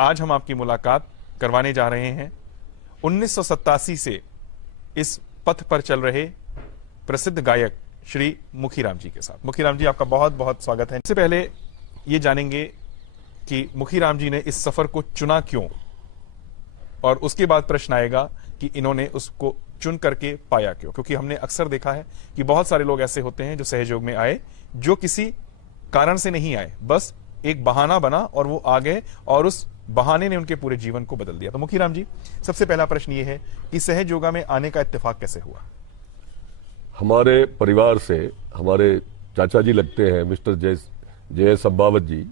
आज हम आपकी मुलाकात करवाने जा रहे हैं 1987 से इस पथ पर चल रहे प्रसिद्ध गायक श्री मुखीराम जी के साथ। मुखीराम जी, आपका बहुत बहुत स्वागत है। इससे पहले ये जानेंगे कि मुखीराम जी ने इस सफर को चुना क्यों, और उसके बाद प्रश्न आएगा कि इन्होंने उसको चुन करके पाया क्यों। क्योंकि हमने अक्सर देखा है कि बहुत सारे लोग ऐसे होते हैं जो सहयोग में आए, जो किसी कारण से नहीं आए, बस एक बहाना बना और वो आ गए और उस बहाने ने उनके पूरे जीवन को बदल दिया। तो मुखीराम जी, सबसे पहला प्रश्न ये है कि सहज योगा में आने का इत्तेफाक कैसे हुआ? हमारे परिवार से हमारे चाचा जी लगते हैं मिस्टर जय संबावत जी,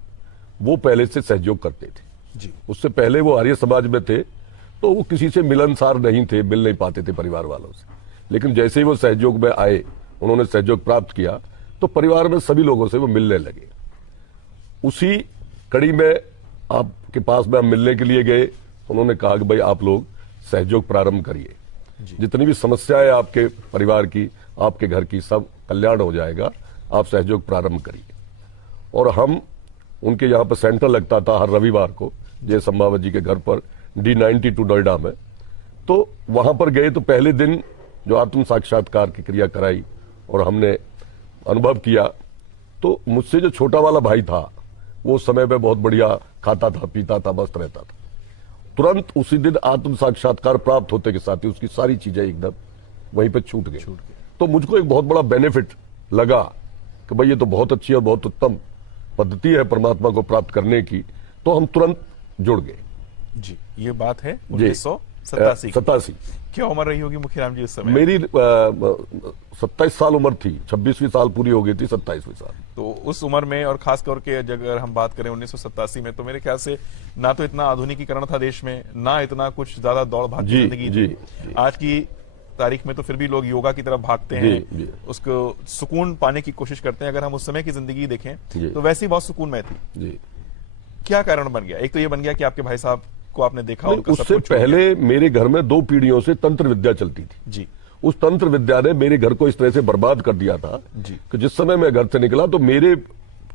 वो पहले से सहयोग करते थे जी। उससे पहले वो आर्य समाज में थे, तो वो किसी से मिलनसार नहीं थे, मिल नहीं पाते थे परिवार वालों से। लेकिन जैसे ही वो सहयोग में आए, उन्होंने सहयोग प्राप्त किया, तो परिवार में सभी लोगों से वो मिलने लगे। उसी कड़ी में आपके पास में हम मिलने के लिए गए। उन्होंने कहा कि भाई आप लोग सहयोग प्रारंभ करिए, जितनी भी समस्याएं आपके परिवार की, आपके घर की, सब कल्याण हो जाएगा, आप सहयोग प्रारंभ करिए। और हम उनके यहाँ पर सेंटर लगता था हर रविवार को, जय संबावत जी के घर पर D92 नोएडा में। तो वहां पर गए तो पहले दिन जो आत्म साक्षात्कार की क्रिया कराई और हमने अनुभव किया, तो मुझसे जो छोटा वाला भाई था, वो समय पे बहुत बढ़िया खाता था, पीता था, मस्त रहता था। तुरंत उसी दिन आत्म साक्षात्कार प्राप्त होते के साथ ही उसकी सारी चीजें एकदम वहीं पे छूट गई। तो मुझको एक बहुत बड़ा बेनिफिट लगा कि भाई ये तो बहुत अच्छी और बहुत उत्तम पद्धति है परमात्मा को प्राप्त करने की। तो हम तुरंत जुड़ गए जी। ये बात है 1987 क्या उम्र रही होगी मुखीराम जी उस समय? मेरी 27 साल उम्र थी, 26वीं साल पूरी हो गई थी, 27वीं साल। तो उस उम्र में, और खास करके अगर हम बात करें 1987 में, तो मेरे ख्याल से ना तो इतना आधुनिकीकरण था देश में, ना इतना कुछ ज्यादा दौड़ भाग की जिंदगी थी। आज की तारीख में तो फिर भी लोग योगा की तरफ भागते हैं, उसको सुकून पाने की कोशिश करते हैं। अगर हम उस समय की जिंदगी देखें तो वैसी बहुत सुकून में थी। क्या कारण बन गया? एक तो ये बन गया कि आपके भाई साहब को आपने देखा, उससे पहले मेरे घर में 2 पीढ़ियों से तंत्र विद्या चलती थी जी। उस तंत्र विद्या ने मेरे घर को इस तरह से बर्बाद कर दिया था जी कि जिस समय मैं घर से निकला तो मेरे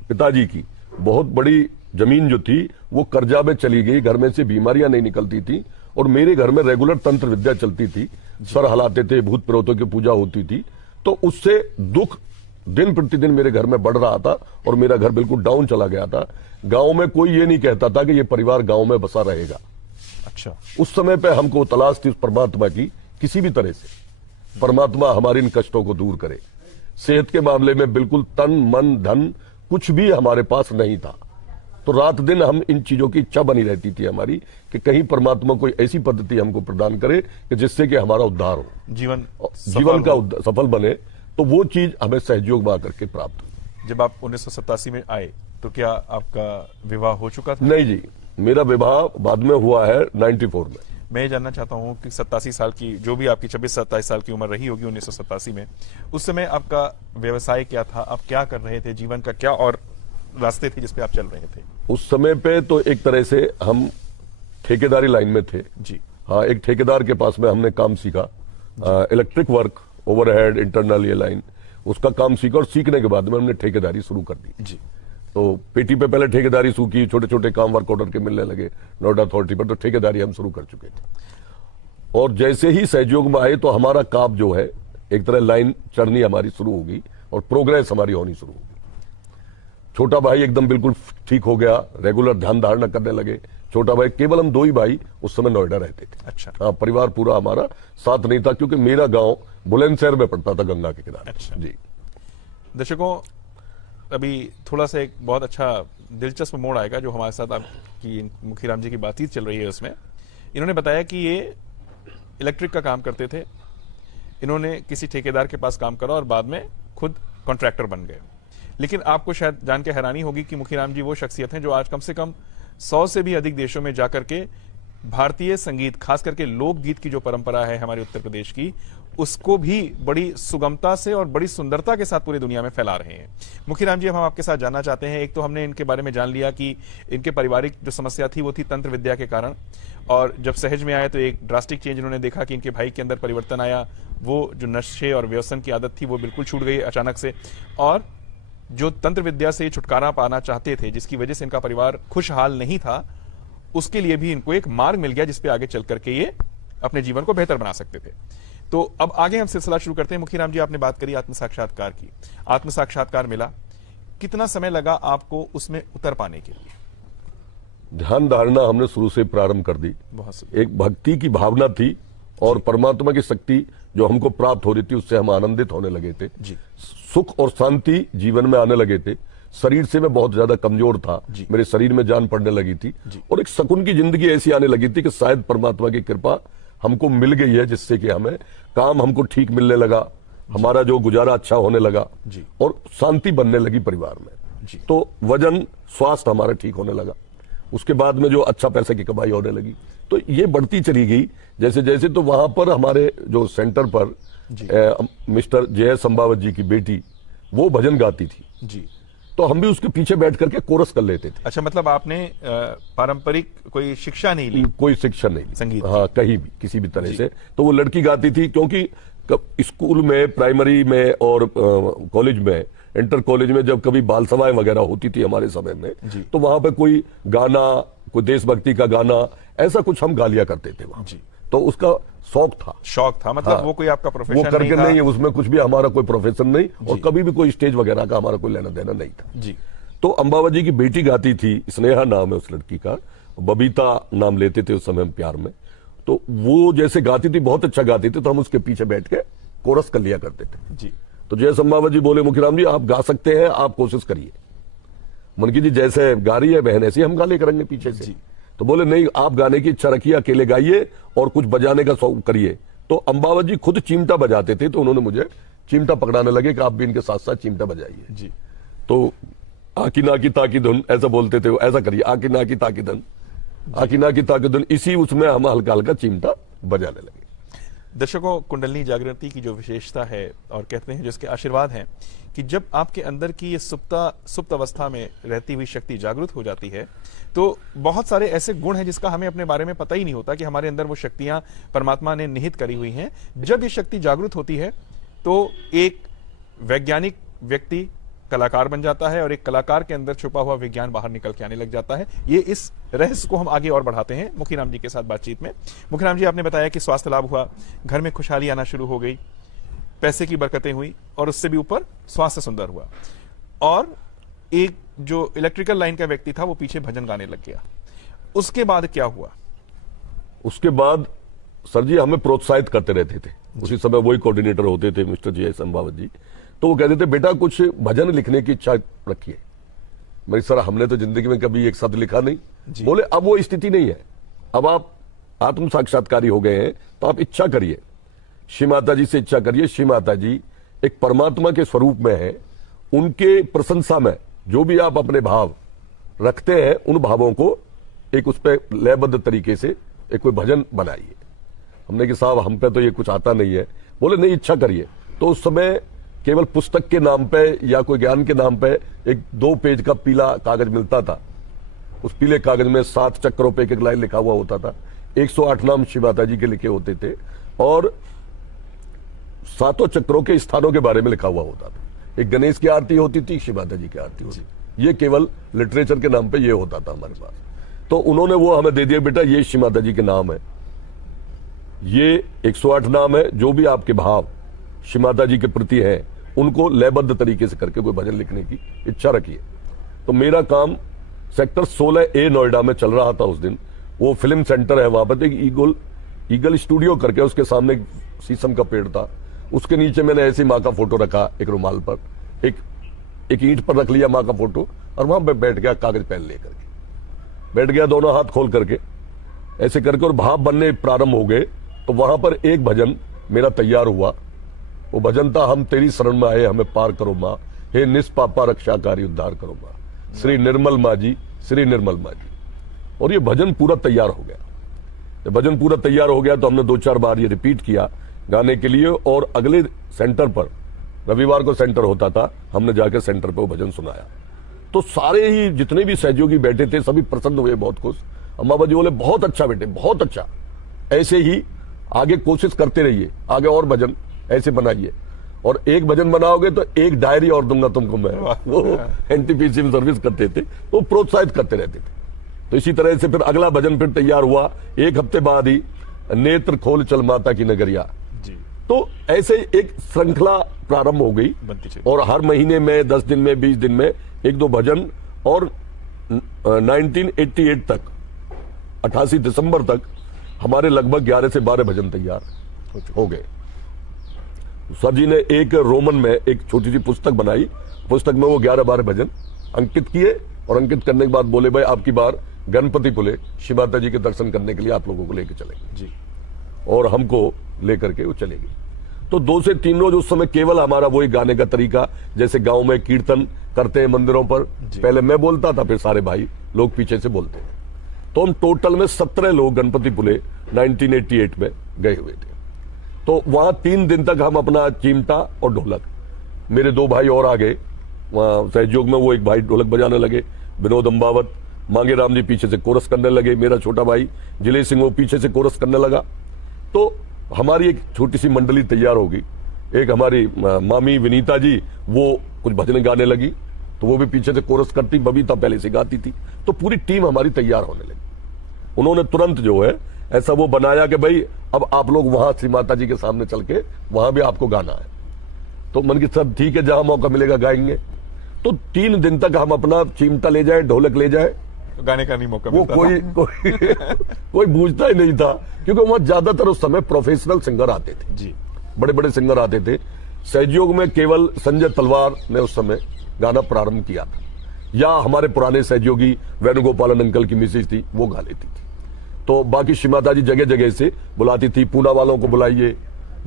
पिताजी की बहुत बड़ी जमीन जो थी वो कर्जा में चली गई, घर में से बीमारियां नहीं निकलती थी, और मेरे घर में रेगुलर तंत्र विद्या चलती थी, सर हलाते थे, भूत प्रेतों की पूजा होती थी। तो उससे दुख दिन प्रतिदिन मेरे घर में बढ़ रहा था और मेरा घर बिल्कुल डाउन चला गया था। गांव में कोई ये नहीं कहता था कि ये परिवार गांव में बसा रहेगा। अच्छा। उस समय पे हमको तलाश थी उस परमात्मा की, किसी भी तरह से परमात्मा हमारे इन कष्टों को दूर करे। सेहत के मामले में बिल्कुल तन मन धन कुछ भी हमारे पास नहीं था। तो रात दिन हम इन चीजों की इच्छा बनी रहती थी हमारी कि कहीं परमात्मा कोई ऐसी पद्धति हमको प्रदान करे कि जिससे कि हमारा उद्धार हो, जीवन का सफल बने। तो वो चीज हमें सहयोग में आकर के प्राप्त हुई। जब आप 1987 में आए तो क्या आपका विवाह हो चुका था? नहीं जी, मेरा विवाह बाद में हुआ है 94 में। मैं जानना चाहता हूं कि 87 साल की, जो भी आपकी 26-27 साल की उम्र रही होगी 1987 में, उस समय आपका व्यवसाय क्या था? आप क्या कर रहे थे? जीवन का क्या और रास्ते थे जिस पे आप चल रहे थे? उस समय पे तो एक तरह से हम ठेकेदारी लाइन में थे जी। हाँ, एक ठेकेदार के पास में हमने काम सीखा, इलेक्ट्रिक वर्क, ओवरहेड, इंटरनल, ये लाइन, उसका काम सीखा। और सीखने के बाद में हमने ठेकेदारी शुरू कर दी जी। तो पेटी पे पहले ठेकेदारी शुरू की, छोटे छोटे काम वर्क ऑर्डर के मिलने लगे नोएडा अथॉरिटी पर, तो ठेकेदारी हम शुरू कर चुके थे। और जैसे ही सहयोग में आए तो हमारा काम जो है एक तरह लाइन चढ़नी हमारी शुरू होगी और प्रोग्रेस हमारी होनी शुरू होगी। छोटा भाई एकदम बिल्कुल ठीक हो गया, रेगुलर ध्यान धारणा करने लगे। छोटा भाई, केवल हम 2 ही भाई उस समय नोएडा रहते थे। अच्छा। हाँ, परिवार पूरा हमारा साथ नहीं था, क्योंकि मेरा गांव बुलंदशहर में पड़ता था, गंगा के किनारे। अच्छा। जी दर्शकों, अभी थोड़ा सा एक बहुत अच्छा दिलचस्प मोड़ आएगा जो हमारे साथ आपकी मुखीराम जी की बातचीत चल रही है उसमें। इन्होंने बताया कि ये इलेक्ट्रिक का काम करते थे, इन्होंने किसी ठेकेदार के पास काम करा और बाद में खुद कॉन्ट्रैक्टर बन गए। लेकिन आपको शायद जान के हैरानी होगी कि मुखीराम जी वो शख्सियत हैं जो आज कम से कम 100 से भी अधिक देशों में जाकर के भारतीय संगीत, खास करके लोकगीत की जो परंपरा है हमारे उत्तर प्रदेश की, उसको भी बड़ी सुगमता से और बड़ी सुंदरता के साथ पूरी दुनिया में फैला रहे हैं। मुखीराम जी, अब हम आपके साथ जानना चाहते हैं, एक तो हमने इनके बारे में जान लिया कि इनके पारिवारिक जो समस्या थी वो थी तंत्र विद्या के कारण, और जब सहज में आए तो एक ड्रास्टिक चेंज इन्होंने देखा कि इनके भाई के अंदर परिवर्तन आया। वो जो नशे और व्यसन की आदत थी वो बिल्कुल छूट गई अचानक से, और जो तंत्र विद्या से छुटकारा पाना चाहते थे, जिसकी वजह से इनका परिवार खुशहाल नहीं था, उसके लिए भी इनको एक मार्ग मिल गया जिसपे आगे चल करके ये अपने जीवन को बेहतर बना सकते थे। तो अब आगे हम सिलसिला शुरू करते हैं। मुखीराम जी, आपने बात करी आत्म साक्षात्कार की, आत्म साक्षात्कार मिला, कितना समय लगा आपको उसमें उतर पाने के लिए? ध्यान धारणा हमने शुरू से प्रारंभ कर दी। बहुत एक भक्ति की भावना थी और परमात्मा की शक्ति जो हमको प्राप्त हो रही थी उससे हम आनंदित होने लगे थे जी। सुख और शांति जीवन में आने लगे थे। शरीर से मैं बहुत ज्यादा कमजोर था, मेरे शरीर में जान पड़ने लगी थी और एक सुकून की जिंदगी ऐसी आने लगी थी कि शायद परमात्मा की कृपा हमको मिल गई है, जिससे कि हमें काम हमको ठीक मिलने लगा, हमारा जो गुजारा अच्छा होने लगा और शांति बनने लगी परिवार में। तो वजन स्वास्थ्य हमारा ठीक होने लगा। उसके बाद में जो अच्छा पैसे की कमाई होने लगी, तो ये बढ़ती चली गई जैसे जैसे। तो वहां पर हमारे जो सेंटर पर मिस्टर जयेश अंबावत जी की बेटी वो भजन गाती थी जी, तो हम भी उसके पीछे बैठ करके कोरस कर लेते थे। अच्छा, मतलब आपने पारंपरिक कोई शिक्षा नहीं ली? कोई शिक्षा नहीं ली संगीत? हाँ, कहीं भी किसी भी तरह से। तो वो लड़की गाती थी, क्योंकि स्कूल में, प्राइमरी में और कॉलेज में, इंटर कॉलेज में जब कभी बाल सभाएं वगैरह होती थी हमारे समय में, तो वहां पे कोई गाना, कोई देशभक्ति का गाना, ऐसा कुछ हम गा लिया करते थे वहां। तो उसका शौक था। मतलब हाँ, वो कोई आपका प्रोफेशन वो करके नहीं है, उसमें कुछ भी हमारा कोई प्रोफेशन नहीं और कभी भी कोई स्टेज वगैरह का हमारा कोई लेना देना नहीं था जी। तो अंबावत जी की बेटी गाती थी, स्नेहा नाम है उस लड़की का, बबीता नाम लेते थे उस समय हम प्यार में। तो वो जैसे गाती थी, बहुत अच्छा गाती थी, तो हम उसके पीछे बैठ के कोरस कर लिया करते थे जी। तो जयेश अंबावत जी बोले, मुखीराम जी आप गा सकते हैं, आप कोशिश करिए। मनकी जी जैसे गा रही है बहन, ऐसे हम गा ले करेंगे पीछे से। तो बोले नहीं, आप गाने की इच्छा रखिए, अकेले गाइए और कुछ बजाने का शौक करिए। तो अंबावत जी खुद चिमटा बजाते थे, तो उन्होंने मुझे चिमटा पकड़ाने लगे कि आप भी इनके साथ साथ चिमटा बजाइए जी। तो आकी ना की ताकी धुन ऐसा बोलते थे, ऐसा करिए, आकी ना की ताकी धुन, आकी ना की ताकी धुन, इसी उसमें हम हल्का हल्का चिमटा बजाने लगे। दर्शकों, कुंडलिनी जागृति की जो विशेषता है और कहते हैं जिसके आशीर्वाद हैं कि जब आपके अंदर की ये सुप्त अवस्था में रहती हुई शक्ति जागृत हो जाती है, तो बहुत सारे ऐसे गुण हैं जिसका हमें अपने बारे में पता ही नहीं होता कि हमारे अंदर वो शक्तियां परमात्मा ने निहित करी हुई हैं। जब ये शक्ति जागृत होती है तो एक वैज्ञानिक व्यक्ति कलाकार बन जाता है और एक कलाकार के अंदर छुपा हुआ विज्ञान बाहर निकल के आने लग जाता है। ये इस रहस्य को हम आगे और बढ़ाते हैं मुखीराम जी के साथ बातचीत में। मुखीराम जी, आपने बताया कि स्वास्थ्य लाभ हुआ, घर में खुशहाली आना शुरू हो गई, पैसे की बरकतें हुई और उससे भी ऊपर स्वास्थ्य सुंदर हुआ, और एक जो इलेक्ट्रिकल लाइन का व्यक्ति था वो पीछे भजन गाने लग गया। उसके बाद क्या हुआ? उसके बाद सर जी हमें प्रोत्साहित करते रहते थे। उसी समय वही कोऑर्डिनेटर होते थे मिस्टर जयेश अंबावत जी। तो वो कहते थे, बेटा कुछ भजन लिखने की इच्छा रखिए। मेरी सर हमने तो जिंदगी में कभी एक शब्द लिखा नहीं। बोले अब वो स्थिति नहीं है, अब आप आत्म साक्षात्कारी हो गए हैं तो आप इच्छा करिए, श्री माता जी से इच्छा करिए। श्री माता जी एक परमात्मा के स्वरूप में है, उनके प्रशंसा में जो भी आप अपने भाव रखते हैं उन भावों को एक उस पर लयबद्ध तरीके से एक कोई भजन बनाइए। हमने कि साहब हम पे तो ये कुछ आता नहीं है। बोले नहीं, इच्छा करिए। तो उस समय केवल पुस्तक के नाम पे या कोई ज्ञान के नाम पे एक 2 पेज का पीला कागज मिलता था। उस पीले कागज में 7 चक्रों पे एक लाइन लिखा हुआ होता था। 108 नाम श्री माता जी के लिखे होते थे और 7 चक्रों के स्थानों के बारे में लिखा हुआ होता था। एक गणेश की आरती होती थी, श्री माता जी की आरती होती थी। ये केवल लिटरेचर के नाम पे ये होता था हमारे पास। तो उन्होंने वो हमें दे दिया, बेटा ये श्री माता जी के नाम है, ये 108 नाम है, जो भी आपके भाव श्री माता जी के प्रति है उनको लयबद्ध तरीके से करके कोई भजन लिखने की इच्छा रखिए। तो मेरा काम सेक्टर 16A नोएडा में चल रहा था उस दिन। वो फिल्म सेंटर है, वहां पर एक ईगल स्टूडियो करके, उसके सामने एक शीशम का पेड़ था, उसके नीचे मैंने ऐसी माँ का फोटो रखा, एक रुमाल पर, एक ईंट पर रख लिया माँ का फोटो और वहां पर बैठ गया, कागज पेन लेकर के बैठ गया, दोनों हाथ खोल करके ऐसे करके, और भाव बनने प्रारंभ हो गए। तो वहां पर एक भजन मेरा तैयार हुआ। वो भजन था, हम तेरी शरण में आए हमें पार करो माँ, हे निष्पापा रक्षाकारी उद्धार करो माँ, श्री निर्मल माँ जी, श्री निर्मल माँ जी। और ये भजन पूरा तैयार हो गया। जब भजन पूरा तैयार हो गया तो हमने 2-4 बार ये रिपीट किया गाने के लिए, और अगले सेंटर पर, रविवार को सेंटर होता था, हमने जाकर सेंटर पर वो भजन सुनाया। तो सारे ही जितने भी सहयोगी बैठे थे सभी प्रसन्न हुए, बहुत खुश। अम्मा जी बोले बहुत अच्छा बेटे, बहुत अच्छा, ऐसे ही आगे कोशिश करते रहिए, आगे और भजन ऐसे बनाइए, और एक भजन बनाओगे तो एक डायरी और दूंगा तुमको मैं। वो एनटीपीसी में सर्विस करते थे, तो प्रोत्साहित करते रहते थे। तो इसी तरह से फिर अगला भजन फिर तैयार हुआ 1 हफ्ते बाद ही, नेत्र खोल चल माता की नगरिया। जी। तो ऐसे एक श्रृंखला प्रारंभ हो गई बनती चली। और हर महीने में 10 दिन में 20 दिन में 1-2 भजन, और 1988 तक 88 दिसंबर तक हमारे लगभग 11 से 12 भजन तैयार हो गए। सर जी ने एक रोमन में एक छोटी सी पुस्तक बनाई, पुस्तक में वो 11-12 भजन अंकित किए, और अंकित करने के बाद बोले भाई आपकी बार गणपति पुले श्री माता जी के दर्शन करने के लिए आप लोगों को लेकर चलेंगे जी। और हमको लेकर के वो चलेगी। तो 2 से 3 रोज उस समय केवल हमारा वही गाने का तरीका, जैसे गांव में कीर्तन करते हैं मंदिरों पर, पहले मैं बोलता था, फिर सारे भाई लोग पीछे से बोलते हैं। तो हम टोटल में 17 लोग गणपति पुले 1988 में गए हुए थे। तो वहां 3 दिन तक हम अपना चिमटा और ढोलक, मेरे 2 भाई और आ गए वहां सहयोग में, वो एक भाई ढोलक बजाने लगे, विनोद अम्बावत, मांगे राम जी पीछे से कोरस करने लगे, मेरा छोटा भाई जिले सिंह वो पीछे से कोरस करने लगा। तो हमारी एक छोटी सी मंडली तैयार होगी। एक हमारी मामी विनीता जी, वो कुछ भजन गाने लगी, तो वो भी पीछे से कोरस करती, बबीता पहले से गाती थी। तो पूरी टीम हमारी तैयार होने लगी। उन्होंने तुरंत जो है ऐसा वो बनाया कि भाई अब आप लोग वहां श्री माता जी के सामने चल के वहां भी आपको गाना है। तो मन की सब ठीक है, जहां मौका मिलेगा गाएंगे। तो 3 दिन तक हम अपना चिमटा ले जाए, ढोलक ले जाए, गाने का नहीं मौका वो मिलता कोई बूझता ही नहीं था, क्योंकि वहां ज्यादातर उस समय प्रोफेशनल सिंगर आते थे जी। बड़े बड़े सिंगर आते थे। सहयोग में केवल संजय तलवार ने उस समय गाना प्रारंभ किया था, या हमारे पुराने सहयोगी वेणुगोपालन अंकल की मिसेज थी, वो गा लेती थी। तो बाकी श्री माता जी जगह जगह से बुलाती थी, पूना वालों को बुलाइए,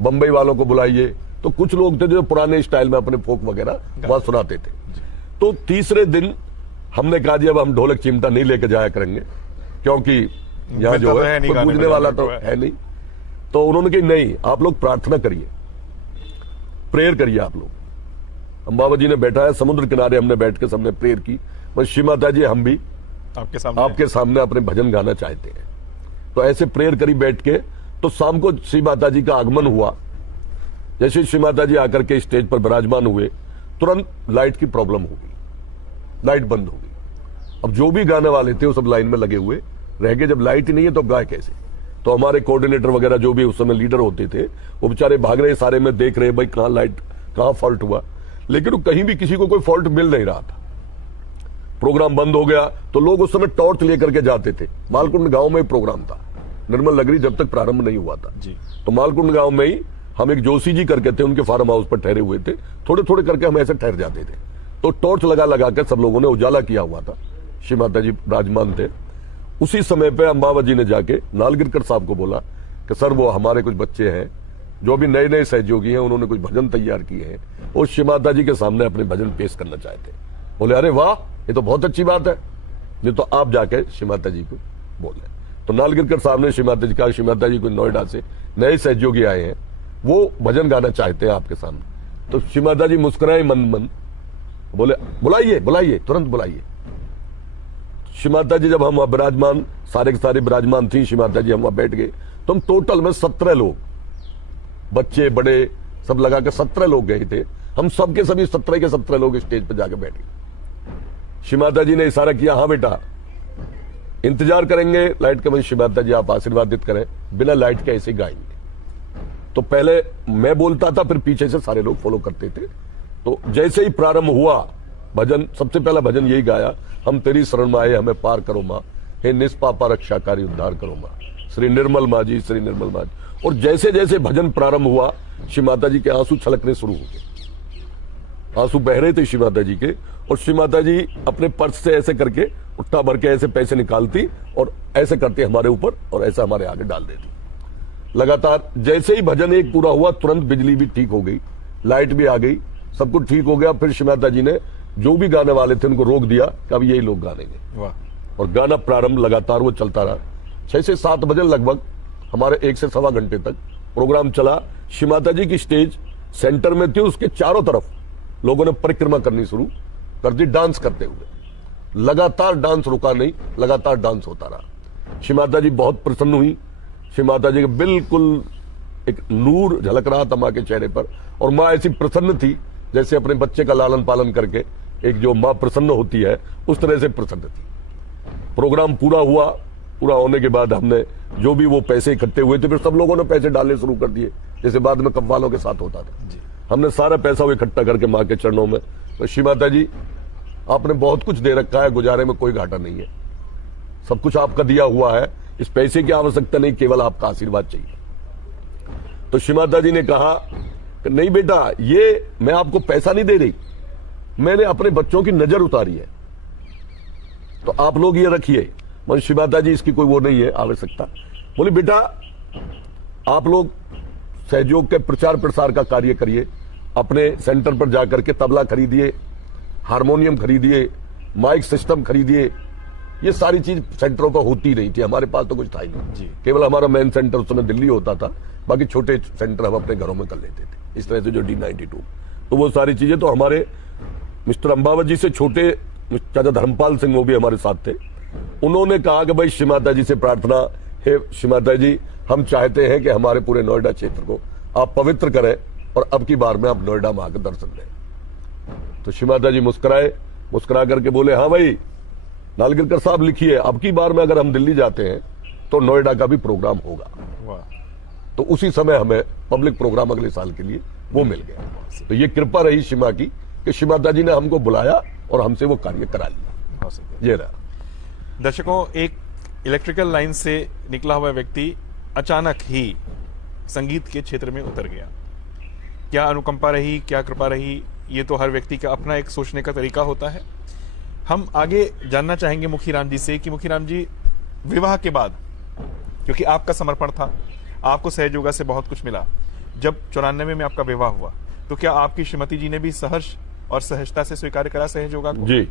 बंबई वालों को बुलाइए। तो कुछ लोग थे जो पुराने स्टाइल में अपने फोक वगैरह वहां सुनाते थे। तो तीसरे दिन हमने कहा जी अब हम ढोलक चिमटा नहीं लेके जाया करेंगे, क्योंकि यहाँ जो है कोई बूझने वाला तो है नहीं। तो उन्होंने कहा नहीं, आप लोग प्रार्थना करिए, प्रेयर करिए। आप लोग, हम बाबा जी ने बैठा है समुद्र किनारे, हमने बैठ के सबने प्रेयर की, बस श्री माता जी हम भी आपके सामने अपने भजन गाना चाहते हैं। तो ऐसे प्रेयर करी बैठ के। तो शाम को श्री माता जी का आगमन हुआ। जैसे श्री माता जी आकर के स्टेज पर विराजमान हुए, तुरंत लाइट की प्रॉब्लम हो गई, लाइट बंद हो गई। अब जो भी गाने वाले थे वो सब लाइन में लगे हुए रह गए। जब लाइट ही नहीं है तो गाय कैसे? तो हमारे कोऑर्डिनेटर वगैरह जो भी उस समय लीडर होते थे, वो बेचारे भाग रहे सारे में, देख रहे भाई कहां लाइट, कहां फॉल्ट हुआ, लेकिन वो कहीं भी किसी को कोई फॉल्ट मिल नहीं रहा था। प्रोग्राम बंद हो गया तो लोग उस समय टॉर्च लेकर के जाते थे। मालकुंड गांव में प्रोग्राम था, निर्मल नगरी जब तक प्रारंभ नहीं हुआ था जी। तो मालकुंड गांव में ही हम एक जोशी जी करके थे, उनके फार्म हाउस पर ठहरे हुए थे। थोड़े थोड़े करके हम ऐसे ठहर जाते थे। तो टॉर्च लगा लगा कर सब लोगों ने उजाला किया हुआ था, श्री माता जी विराजमान थे। उसी समय पे अम्बावत जी ने जाके नालगिरकर साहब को बोला कि सर वो हमारे कुछ बच्चे हैं जो अभी नए नए सहयोगी हैं, उन्होंने कुछ भजन तैयार किए हैं और श्री माता जी के सामने अपने भजन पेश करना चाहते हैं। बोले अरे वाह, ये तो बहुत अच्छी बात है, ये तो आप जाके श्री माता जी को बोले। तो नालगिरकर साहब ने श्री माता जी कहा, श्री माता जी को नोएडा से नए सहयोगी आए हैं, वो भजन गाना चाहते हैं आपके सामने। तो श्री माता जी मुस्कुराए मन मन, बोले बुलाइए बुलाइए, तुरंत बुलाइए। श्री माता जी जब हम विराजमान, सारे के सारे विराजमान थी, श्री माता जी हम वहां बैठ गए। तो हम टोटल में 17 लोग, बच्चे बड़े सब लगा के 17 लोग गए थे। हम सबके सभी 17 के 17 लोग स्टेज पर जाके बैठ गए। श्री माता जी ने इशारा किया, हाँ बेटा इंतजार करेंगे लाइट का। श्री माता जी आप आशीर्वादित करें, बिना लाइट के ऐसे गाएंगे। तो पहले मैं बोलता था, फिर पीछे से सारे लोग फॉलो करते थे। तो जैसे ही प्रारंभ हुआ भजन, सबसे पहला भजन यही गाया, हम तेरी शरण में आए हमें पार करो माँ, हे निष्पापा रक्षाकारी उद्धार करो माँ, श्री निर्मल माँ जी, श्री निर्मल माँ जी। और जैसे जैसे भजन प्रारंभ हुआ, श्री माता जी के आंसू छलकने शुरू हो गए, आंसू बह रहे थे श्री माता जी के। और श्री माता जी अपने पर्स से ऐसे करके उठा भर के ऐसे पैसे निकालती और ऐसे करती हमारे ऊपर और ऐसा हमारे आगे डाल देती। लगातार जैसे ही भजन एक पूरा हुआ, तुरंत बिजली भी ठीक हो गई, लाइट भी आ गई, सब कुछ ठीक हो गया। फिर श्री माता जी ने जो भी गाने वाले थे उनको रोक दिया कि अब यही लोग गानेंगे। वाह। और गाना प्रारंभ लगातार वो चलता रहा। 6 से 7 बजे लगभग हमारे 1 से सवा घंटे तक प्रोग्राम चला। श्री माता जी की स्टेज सेंटर में थी, उसके चारों तरफ लोगों ने परिक्रमा करनी शुरू कर दी, डांस करते हुए। लगातार डांस रुका नहीं, लगातार डांस होता रहा। श्री माता जी बहुत प्रसन्न हुई। श्री माता जी के बिल्कुल एक नूर झलक रहा था माँ के चेहरे पर, और माँ ऐसी प्रसन्न थी जैसे अपने बच्चे का लालन पालन करके एक जो माँ प्रसन्न होती है उस तरह से प्रसन्न थी। प्रोग्राम पूरा हुआ, पूरा होने के बाद हमने जो भी वो पैसे इकट्ठे हुए थे, फिर सब लोगों ने पैसे डालने शुरू कर दिए, जैसे बाद में कव्वालों के साथ होता था। हमने सारा पैसा वो इकट्ठा करके मां के चरणों में, तो श्री माता जी आपने बहुत कुछ दे रखा है, गुजारे में कोई घाटा नहीं है, सब कुछ आपका दिया हुआ है, इस पैसे की आवश्यकता नहीं, केवल आपका आशीर्वाद चाहिए। तो श्री माता जी ने कहा कि नहीं बेटा, ये मैं आपको पैसा नहीं दे रही, मैंने अपने बच्चों की नजर उतारी है, तो आप लोग ये रखिए। मन श्री माता जी इसकी कोई वो नहीं है आवश्यकता। बोली बेटा आप लोग सहयोग के प्रचार प्रसार का कार्य करिए, अपने सेंटर पर जाकर के तबला खरीदिए, हारमोनियम खरीदिए, माइक सिस्टम खरीदिए। ये सारी चीज सेंटरों पर होती नहीं थी, हमारे पास तो कुछ था ही नहीं, केवल हमारा मेन सेंटर उस समय दिल्ली होता था, बाकी छोटे सेंटर हम अपने घरों में कर लेते थे, इस तरह से जो D92। तो वो सारी चीजें तो हमारे मिस्टर अम्बावत जी से छोटे चाचा धर्मपाल सिंह, वो भी हमारे साथ थे, उन्होंने कहा कि भाई श्री माता जी से प्रार्थना है, श्री माता जी हम चाहते हैं कि हमारे पूरे नोएडा क्षेत्र को आप पवित्र करें और अब की बार में आप नोएडा में आकर दर्शन दें। तो श्री माता जी मुस्कुराए, मुस्कुरा करके बोले हाँ भाई नालगिरकर साहब लिखिए, अब की बार में अगर हम दिल्ली जाते हैं तो नोएडा का भी प्रोग्राम होगा। तो उसी समय हमें पब्लिक प्रोग्राम अगले साल के लिए वो मिल गया। तो ये कृपा रही श्री मां की कि श्री माता जी ने हमको बुलाया और हमसे वो कार्य करा लिया। ये रहा। दर्शकों, एक इलेक्ट्रिकल लाइन से निकला हुआ व्यक्ति अचानक ही संगीत के क्षेत्र में उतर गया। क्या अनुकंपा रही, क्या कृपा रही, ये तो हर व्यक्ति का अपना एक सोचने का तरीका होता है। हम आगे जानना चाहेंगे मुखीराम जी से कि मुखीराम जी विवाह के बाद, क्योंकि आपका समर्पण था, आपको सहयोगा से बहुत कुछ मिला, जब 94 में आपका विवाह हुआ तो क्या आपकी श्रीमती जी ने भी सहर्ष और सहजता से स्वीकार करा सहयोगा को? जी,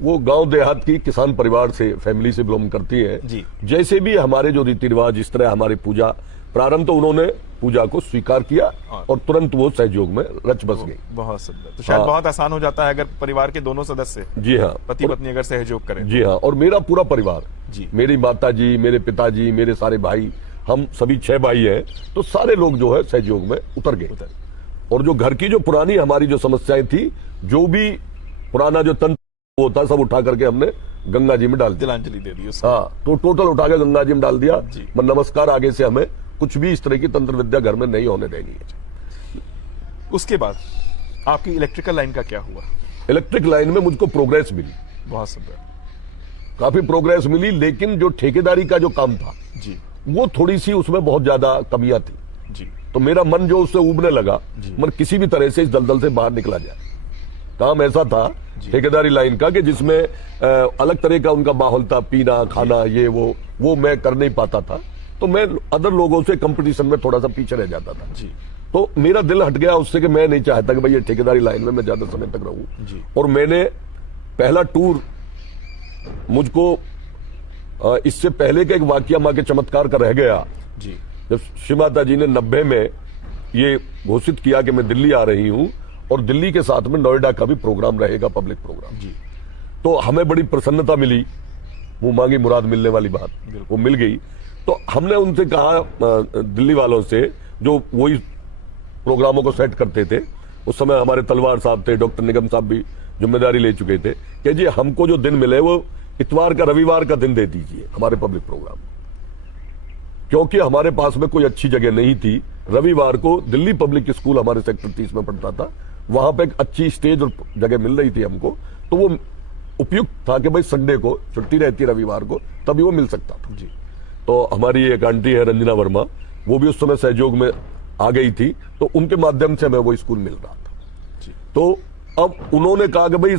वो गांव देहात की किसान परिवार से, फैमिली से बिलोंग करती है जी। जैसे भी हमारे जो रीति रिवाज, इस तरह हमारी पूजा प्रारंभ, तो उन्होंने पूजा को स्वीकार किया और तुरंत वो सहयोग में रच बस गई। बहुत सुंदर। तो शायद बहुत आसान हो जाता है अगर परिवार के दोनों सदस्य, जी हाँ, पति पत्नी अगर सहयोग करें। जी हाँ, और मेरा पूरा परिवार जी, मेरी माता जी, मेरे पिताजी, मेरे सारे भाई, हम सभी 6 भाई हैं, तो सारे लोग जो है सहयोग में उतर गए। और जो घर की जो पुरानी हमारी जो समस्याएं थी, जो भी पुराना जो तंत्र होता, सब उठा करके हमने गंगा जी में डाल दिया, तिलांजलि दे दी उसको। हाँ, तो टोटल उठा के गंगा जी में डाल दिया। नमस्कार, आगे से हमें कुछ भी इस तरह की तंत्र विद्या घर में नहीं होने देनी है। उसके बाद आपकी इलेक्ट्रिकल लाइन का क्या हुआ? इलेक्ट्रिक लाइन में मुझको प्रोग्रेस मिली, बहुत सुंदर, काफी प्रोग्रेस मिली, लेकिन जो ठेकेदारी का जो काम था जी, वो थोड़ी सी उसमें बहुत ज्यादा कमियां थी जी। तो मेरा मन जो उससे उबने लगा, मन किसी भी तरह से इस दलदल से बाहर निकला जाए। काम ऐसा था ठेकेदारी लाइन का कि जिसमें अलग तरह का उनका माहौल था, पीना खाना ये वो मैं कर नहीं पाता था, तो मैं अदर लोगों से कंपटीशन में थोड़ा सा पीछे रह जाता था जी। तो मेरा दिल हट गया उससे कि मैं नहीं चाहता कि भाई ये ठेकेदारी लाइन में मैं ज्यादा समय तक रहूं। और मैंने पहला टूर, मुझको इससे पहले का एक वाकया मां के चमत्कार का रह गया जी। जब श्री माता जी ने 90 में ये घोषित किया कि मैं दिल्ली आ रही हूं और दिल्ली के साथ में नोएडा का भी प्रोग्राम रहेगा, पब्लिक प्रोग्राम जी, तो हमें बड़ी प्रसन्नता मिली, वो मांगी मुराद मिलने वाली बात वो मिल गई। तो हमने उनसे कहा, दिल्ली वालों से जो वही प्रोग्रामों को सेट करते थे, उस समय हमारे तलवार साहब थे, डॉक्टर निगम साहब भी जिम्मेदारी ले चुके थे, कि जी हमको जो दिन मिले वो इतवार का रविवार का दिन दे दीजिए हमारे पब्लिक प्रोग्राम, क्योंकि हमारे पास में कोई अच्छी जगह नहीं थी। रविवार को दिल्ली पब्लिक स्कूल हमारे सेक्टर 30 में पढ़ता था, वहां पे एक अच्छी स्टेज और जगह मिल रही थी हमको, तो वो उपयुक्त था कि भाई संडे को छुट्टी रहती है, रविवार को तभी वो मिल सकता था जी। तो हमारी एक आंटी है रंजना वर्मा, वो भी उस समय सहयोग में आ गई थी, तो उनके माध्यम से हमें वो स्कूल मिल रहा था जी। तो अब उन्होंने कहा कि भाई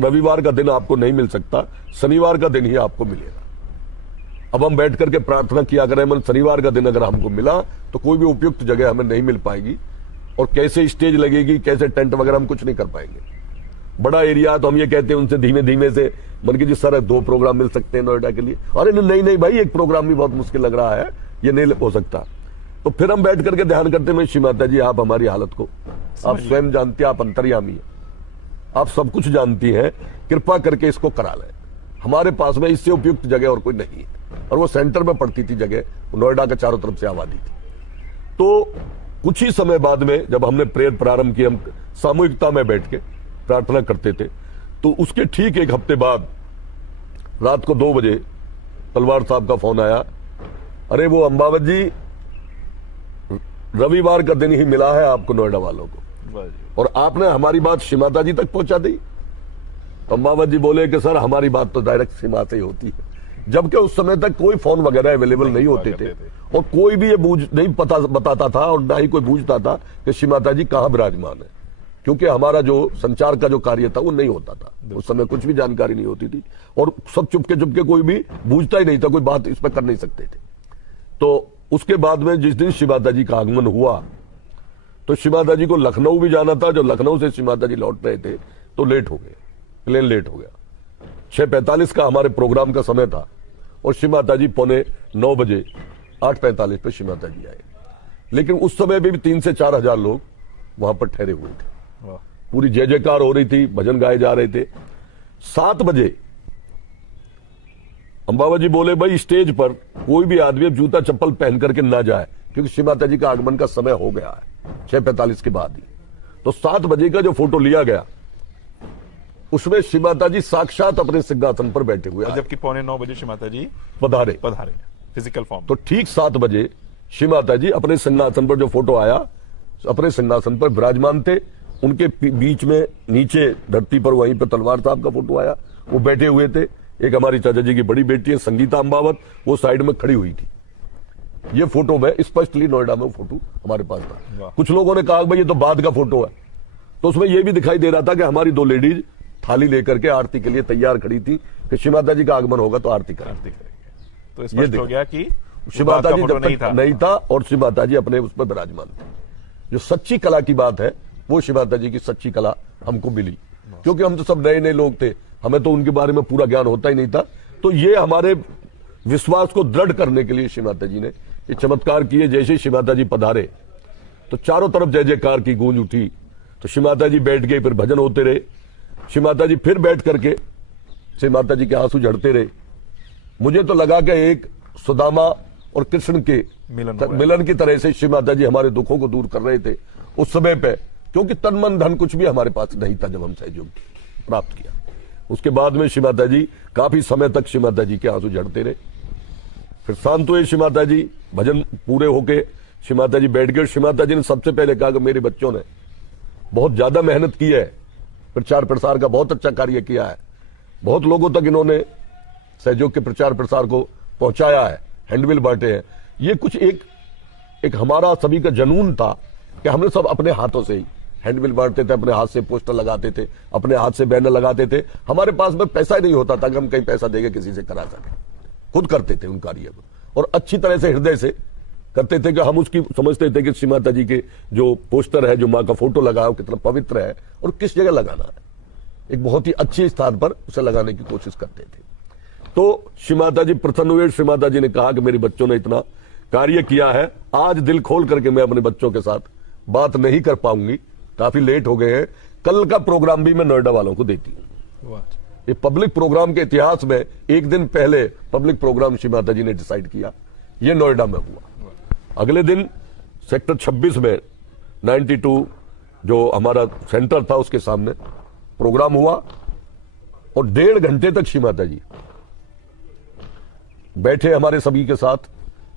रविवार का दिन आपको नहीं मिल सकता, शनिवार का दिन ही आपको मिलेगा। अब हम बैठ करके प्रार्थना किया करें, मन शनिवार का दिन अगर हमको मिला तो कोई भी उपयुक्त जगह हमें नहीं मिल पाएगी, और कैसे स्टेज लगेगी, कैसे टेंट वगैरह हम कुछ नहीं कर पाएंगे। बड़ा एरिया, तो हम ये कहते हैं उनसे धीमे धीमे से, मन की जी सर 2 प्रोग्राम मिल सकते हैं नोएडा के लिए। अरे नहीं भाई, एक प्रोग्राम भी बहुत मुश्किल लग रहा है, ये नहीं हो सकता। तो फिर हम बैठ करके ध्यान करते हैं, श्री माता जी आप हमारी हालत को आप स्वयं जानती हैं, आप अंतर्यामी हैं, आप सब कुछ जानती हैं, कृपा करके इसको करा लें, हमारे पास में इससे उपयुक्त जगह और कोई नहीं है। और वो सेंटर में पड़ती थी जगह, नोएडा के चारों तरफ से आबादी थी। तो कुछ ही समय बाद में जब हमने प्रेयर प्रारंभ की, हम सामूहिकता में बैठ के प्रार्थना करते थे, तो उसके ठीक 1 हफ्ते बाद रात को 2 बजे तलवार साहब का फोन आया, अरे वो अम्बावत जी रविवार का दिन ही मिला है आपको नोएडा वालों को, और आपने हमारी बात सीमाता जी तक पहुंचा दी। तो अम्बावत जी बोले कि सर हमारी बात तो डायरेक्ट सीमा से ही होती है, जबकि उस समय तक कोई फोन वगैरह अवेलेबल नहीं होते थे और कोई भी ये नहीं बताता था और ना ही कोई पूछता था कि सीमाता जी कहां विराजमान है, क्योंकि हमारा जो संचार का जो कार्य था वो नहीं होता था। उस समय कुछ भी जानकारी नहीं होती थी और सब चुपके कोई भी बूझता ही नहीं था, कोई बात इस पर कर नहीं सकते थे। तो उसके बाद में जिस दिन सीमाता जी का आगमन हुआ तो सीमाता जी को लखनऊ भी जाना था। जो लखनऊ से सीमाता जी लौट रहे थे तो लेट हो गए, प्लेन लेट हो गया। 6:45 का हमारे प्रोग्राम का समय था और सीमाता जी 9:15 बजे 8:45 पे सीमाता जी आए। लेकिन उस समय भी 3 से 4 हजार लोग वहां पर ठहरे हुए थे, पूरी जय जयकार हो रही थी, भजन गाए जा रहे थे। 7 बजे अम्बावत जी बोले भाई स्टेज पर कोई भी आदमी अब जूता चप्पल पहन करके ना जाए, क्योंकि सीमाता जी का आगमन का समय हो गया है 6:45 के बाद ही। तो 7 बजे का जो फोटो लिया गया उसमें सीमाता जी साक्षात अपने सिंहासन पर बैठे हुए, जबकि 8:45 बजे सीमाता जी पधारे फिजिकल फॉर्म। तो ठीक 7 बजे सीमाता जी अपने सिंहासन पर, जो फोटो आया अपने सिंहासन पर विराजमान थे। उनके बीच में नीचे धरती पर वहीं पर तलवार साहब का फोटो आया, वो बैठे हुए थे। एक हमारी चाचा जी की बड़ी बेटी है संगीता अम्बावत, वो साइड में खड़ी हुई थी। ये फोटो में स्पष्टली नोएडा में फोटो हमारे पास था। कुछ लोगों ने कहा भाई ये तो बाद का फोटो है, तो उसमें यह भी दिखाई दे रहा था कि हमारी 2 लेडीज थाली लेकर के आरती के लिए तैयार खड़ी थी कि सीमाता जी का आगमन होगा तो आरती करेंगे। तो स्पष्ट हो गया कि सीमाता जी जब तक नहीं था और सीमाता जी अपने उस पर विराजमान थे। जो सच्ची कला की बात है वो सीमाता जी की सच्ची कला हमको मिली, क्योंकि हम तो सब नए नए लोग थे, हमें तो उनके बारे में पूरा ज्ञान होता ही नहीं था। तो ये हमारे विश्वास को दृढ़ करने के लिए सीमाता जी ने ये चमत्कार किए। जैसे ही सीमाता जी पधारे तो चारों तरफ जय जयकार की गूंज उठी। तो सीमाता जी बैठ गए, फिर भजन होते रहे। सीमाता जी फिर बैठ करके सीमाता जी के आंसू झड़ते रहे। मुझे तो लगा कि एक सुदामा और कृष्ण के मिलन की तरह से सीमाता जी हमारे दुखों को दूर कर रहे थे उस समय पे, क्योंकि तन मन धन कुछ भी हमारे पास नहीं था जब हम सहयोग प्राप्त किया। उसके बाद में सीमाता जी काफी समय तक सीमाता जी के आंसू झड़ते रहे। फिर शांत हुए सीमाता जी, भजन पूरे होके सीमाता जी बैठ गए। सीमाता जी ने सबसे पहले कहा कि मेरे बच्चों ने बहुत ज्यादा मेहनत की है, प्रचार प्रसार का बहुत अच्छा कार्य किया है, बहुत लोगों तक इन्होंने सहयोग के प्रचार प्रसार को पहुंचाया है, हैंडबिल बांटे हैं। ये कुछ एक हमारा सभी का जुनून था कि हमने सब अपने हाथों से ही हैंडबिल बांटते थे, अपने हाथ से पोस्टर लगाते थे, अपने हाथ से बैनर लगाते थे। हमारे पास में पैसा ही नहीं होता था कि हम कहीं पैसा देके किसी से करा सके, खुद करते थे उन कार्य को और अच्छी तरह से हृदय से करते थे कि हम उसकी समझते थे कि सीमाता जी के जो पोस्टर है, जो माँ का फोटो लगा है, कितना पवित्र है और किस जगह लगाना है। एक बहुत ही अच्छे स्थान पर उसे लगाने की कोशिश करते थे। तो सीमाता जी प्रसन्न हुए। सीमाता जी ने कहा कि मेरे बच्चों ने इतना कार्य किया है, आज दिल खोल करके मैं अपने बच्चों के साथ बात नहीं कर पाऊंगी, काफी लेट हो गए हैं। कल का प्रोग्राम भी मैं नोएडा वालों को देती हूं। ये पब्लिक प्रोग्राम के इतिहास में एक दिन पहले पब्लिक प्रोग्राम सीमाता जी ने डिसाइड किया, ये नोएडा में हुआ। अगले दिन सेक्टर 26 में 92 जो हमारा सेंटर था उसके सामने प्रोग्राम हुआ और 1.5 घंटे तक सीमाता जी बैठे हमारे सभी के साथ।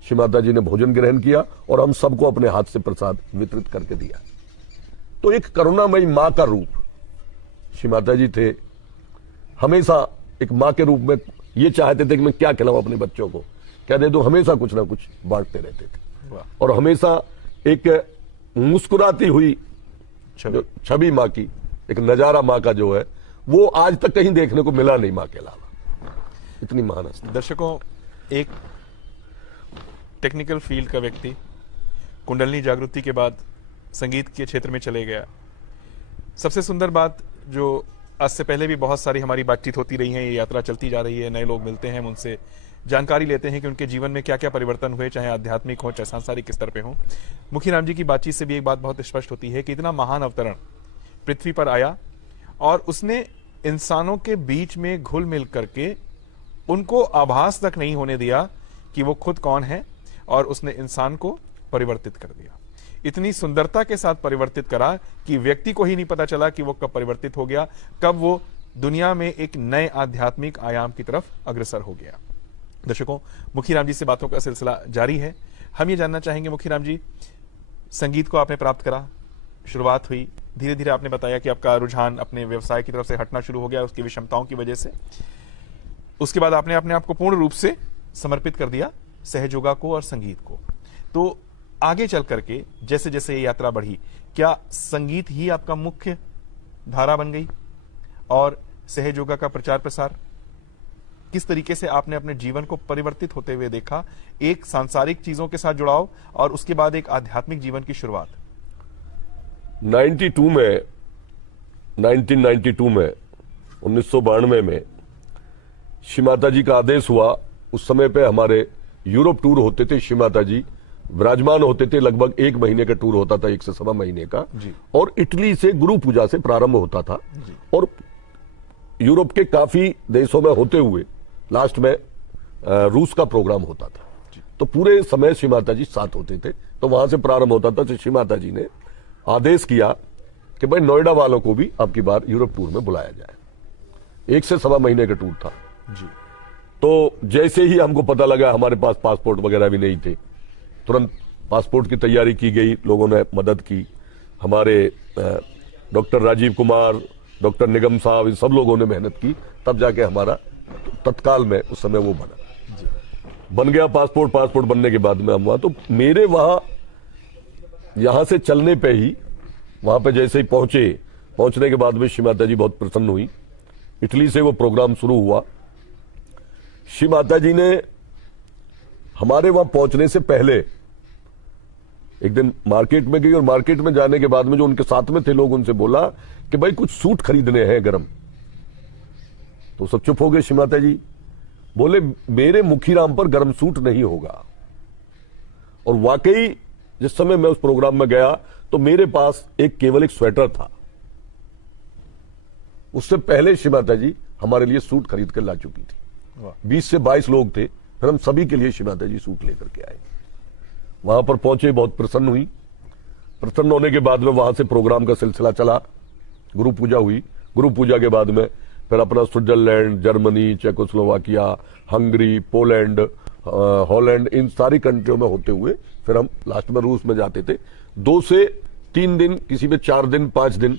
सीमाता जी ने भोजन ग्रहण किया और हम सबको अपने हाथ से प्रसाद वितरित करके दिया। तो एक करुणामयी मां का रूप सीमाता जी थे। हमेशा एक मां के रूप में ये चाहते थे कि मैं क्या खिलाऊं अपने बच्चों को, क्या दे दूं, हमेशा कुछ ना कुछ बांटते रहते थे और हमेशा एक मुस्कुराती हुई छवि मां की, एक नजारा मां का जो है वो आज तक कहीं देखने को मिला नहीं मां के अलावा। इतनी महान हस्ती। दर्शकों, एक टेक्निकल फील्ड का व्यक्ति कुंडलनी जागृति के बाद संगीत के क्षेत्र में चले गया। सबसे सुंदर बात, जो आज से पहले भी बहुत सारी हमारी बातचीत होती रही है, ये यात्रा चलती जा रही है, नए लोग मिलते हैं, उनसे जानकारी लेते हैं कि उनके जीवन में क्या क्या परिवर्तन हुए, चाहे आध्यात्मिक हो चाहे सांसारिक स्तर पे हो। मुखीराम जी की बातचीत से भी एक बात बहुत स्पष्ट होती है कि इतना महान अवतरण पृथ्वी पर आया और उसने इंसानों के बीच में घुल मिल करके उनको आभास तक नहीं होने दिया कि वो खुद कौन है, और उसने इंसान को परिवर्तित कर दिया। इतनी सुंदरता के साथ परिवर्तित करा कि व्यक्ति को ही नहीं पता चला कि वो कब परिवर्तित हो गया, कब वो दुनिया में एक नए आध्यात्मिक आयाम की तरफ अग्रसर हो गया। दर्शकों, मुखीराम जी से बातों का सिलसिला जारी है। हम ये जानना चाहेंगे मुखीराम जी, संगीत को आपने प्राप्त करा, शुरुआत हुई, धीरे धीरे आपने बताया कि आपका रुझान अपने व्यवसाय की तरफ से हटना शुरू हो गया उसकी विषमताओं की वजह से। उसके बाद आपने अपने आप को पूर्ण रूप से समर्पित कर दिया सहयोगा को और संगीत को। तो आगे चल करके जैसे जैसे ये यात्रा बढ़ी, क्या संगीत ही आपका मुख्य धारा बन गई और सहयोगा का प्रचार प्रसार? किस तरीके से आपने अपने जीवन को परिवर्तित होते हुए देखा, एक सांसारिक चीजों के साथ जुड़ाव और उसके बाद एक आध्यात्मिक जीवन की शुरुआत? 1992 में 1992 में श्री माता जी का आदेश हुआ। उस समय पे हमारे यूरोप टूर होते थे, श्री माता जी विराजमान होते थे, लगभग 1 महीने का टूर होता था, 1 से सवा महीने का, और इटली से गुरु पूजा से प्रारंभ होता था और यूरोप के काफी देशों में होते हुए लास्ट में रूस का प्रोग्राम होता था। तो पूरे समय श्री माता जी साथ होते थे, तो वहां से प्रारंभ होता था। तो श्री माता जी ने आदेश किया कि भाई नोएडा वालों को भी अब की बार यूरोप टूर में बुलाया जाए। 1 से सवा महीने का टूर था जी। तो जैसे ही हमको पता लगा, हमारे पास पासपोर्ट वगैरह भी नहीं थे, तुरंत पासपोर्ट की तैयारी की गई, लोगों ने मदद की। हमारे डॉक्टर राजीव कुमार, डॉक्टर निगम साहब, इन सब लोगों ने मेहनत की, तब जाके हमारा तत्काल में उस समय वो बन गया पासपोर्ट बनने के बाद में हम वहां, तो मेरे वहां यहां से चलने पे ही, वहां पे जैसे ही पहुंचने के बाद में श्री माता जी बहुत प्रसन्न हुई। इटली से वो प्रोग्राम शुरू हुआ। श्री माता जी ने हमारे वहां पहुंचने से पहले एक दिन मार्केट में गई और मार्केट में जाने के बाद में जो उनके साथ में थे लोग, उनसे बोला कि भाई कुछ सूट खरीदने हैं गरम। तो सब चुप हो गए। श्री माता जी बोले मेरे मुखीराम पर गरम सूट नहीं होगा। और वाकई जिस समय मैं उस प्रोग्राम में गया तो मेरे पास केवल एक स्वेटर था। उससे पहले श्री माता जी हमारे लिए सूट खरीद कर ला चुकी थी। 20 से 22 लोग थे, फिर हम सभी के लिए श्री माता जी सूट लेकर के आए। वहां पर पहुंचे, बहुत प्रसन्न हुई। प्रसन्न होने के बाद में वहां से प्रोग्राम का सिलसिला चला। गुरु पूजा हुई। गुरु पूजा के बाद में फिर अपना Switzerland, Germany, Czechoslovakia, Hungary, Poland, Holland, इन सारी कंट्रियों में होते हुए फिर हम लास्ट में रूस में जाते थे। 2 से 3 दिन, किसी में 4 दिन, 5 दिन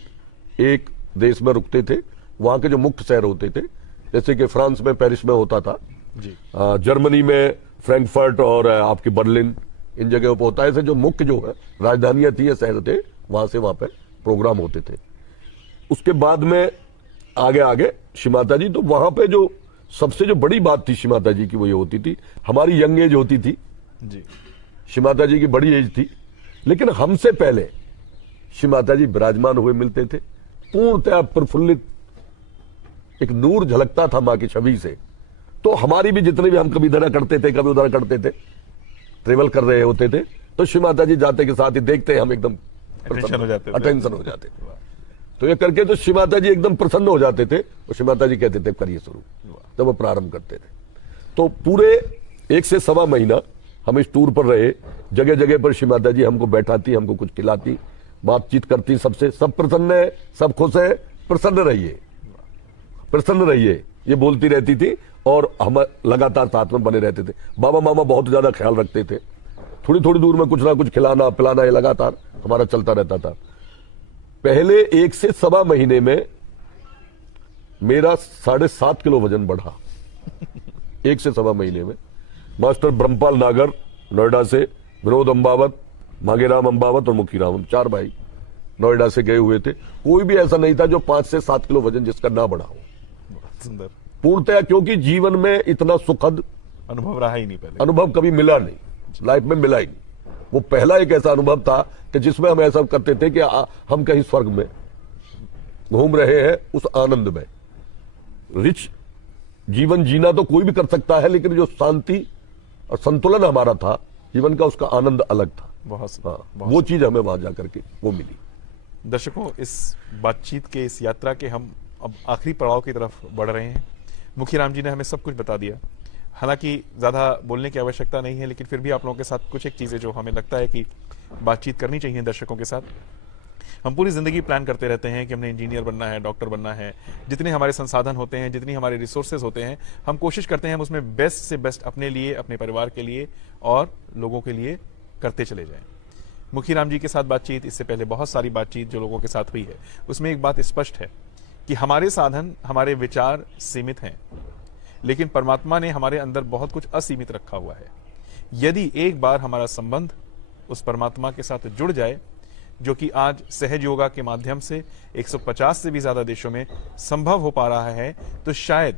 एक देश में रुकते थे। वहां के जो मुख्य शहर होते थे, जैसे कि फ्रांस में पेरिस में होता था जी, जर्मनी में फ्रैंकफर्ट और आपकी बर्लिन, इन जगहों पर होता है। ऐसे जो मुख्य जो है राजधानियां थी या शहर थे, वहां से वहां पे प्रोग्राम होते थे। उसके बाद में आगे श्री माता जी, तो वहां पे जो सबसे जो बड़ी बात थी श्री माता जी की, वो ये होती थी, हमारी यंग एज होती थी जी। श्री माता जी की बड़ी एज थी, लेकिन हमसे पहले श्री माता जी विराजमान हुए मिलते थे, पूर्णतः प्रफुल्लित, एक नूर झलकता था मां की छवि से। तो हमारी भी जितने भी हम कभी इधर करते थे, कभी उधर करते थे, ट्रेवल कर रहे होते थे, तो श्री माता जी जाते के साथ ही देखते हम एकदम अटेंशन हो जाते थे। तो ये करके तो श्री माता जी एकदम प्रसन्न हो जाते थे और श्री माता जी कहते थे करिए शुरू, जब वो प्रारंभ करते थे। तो पूरे 1 से सवा महीना हम इस टूर पर रहे। जगह जगह पर श्री माता जी हमको बैठाती, हमको कुछ खिलाती, बातचीत करती सबसे। सब प्रसन्न है, सब खुश है, प्रसन्न रहिए, प्रसन्न रहिए, ये बोलती रहती थी और हम लगातार साथ में बने रहते थे। बाबा मामा बहुत ज्यादा ख्याल रखते थे। थोड़ी थोड़ी दूर में कुछ ना कुछ खिलाना पिलाना, ये लगातार हमारा चलता रहता था। पहले 1 से सवा महीने में मेरा 7.5 किलो वजन बढ़ा। 1 से सवा महीने में। मास्टर ब्रह्मपाल नागर नोएडा से, विनोद अंबावत, मांगेराम अंबावत और मुखीराम, 4 भाई नोएडा से गए हुए थे। कोई भी ऐसा नहीं था जो 5 से 7 किलो वजन जिसका ना बढ़ा हो। सुंदर। पूर्णतया क्योंकि जीवन में इतना सुखद अनुभव रहा ही नहीं, पहले अनुभव कभी मिला नहीं, लाइफ में मिला ही नहीं। वो पहला एक ऐसा अनुभव था कि जिसमें हम ऐसा करते थे कि हम कहीं स्वर्ग में घूम रहे हैं, उस आनंद में। रिच जीवन जीना तो कोई भी कर सकता है, लेकिन जो शांति और संतुलन हमारा था जीवन का, उसका आनंद अलग था। वो चीज हमें वहां जाकर के वो मिली। दर्शकों, इस बातचीत के, इस यात्रा के हम अब आखिरी पड़ाव की तरफ बढ़ रहे हैं। मुखीराम जी ने हमें सब कुछ बता दिया। हालांकि ज़्यादा बोलने की आवश्यकता नहीं है, लेकिन फिर भी आप लोगों के साथ कुछ एक चीज़ें जो हमें लगता है कि बातचीत करनी चाहिए दर्शकों के साथ। हम पूरी जिंदगी प्लान करते रहते हैं कि हमने इंजीनियर बनना है, डॉक्टर बनना है। जितने हमारे संसाधन होते हैं, जितनी हमारे रिसोर्सेज होते हैं, हम कोशिश करते हैं हम उसमें बेस्ट से बेस्ट अपने लिए, अपने परिवार के लिए और लोगों के लिए करते चले जाएं। मुखीराम जी के साथ बातचीत, इससे पहले बहुत सारी बातचीत जो लोगों के साथ हुई है, उसमें एक बात स्पष्ट है कि हमारे साधन, हमारे विचार सीमित हैं, लेकिन परमात्मा ने हमारे अंदर बहुत कुछ असीमित रखा हुआ है। यदि एक बार हमारा संबंध उस परमात्मा के साथ जुड़ जाए, जो कि आज सहज योगा के माध्यम से 150 से भी ज्यादा देशों में संभव हो पा रहा है, तो शायद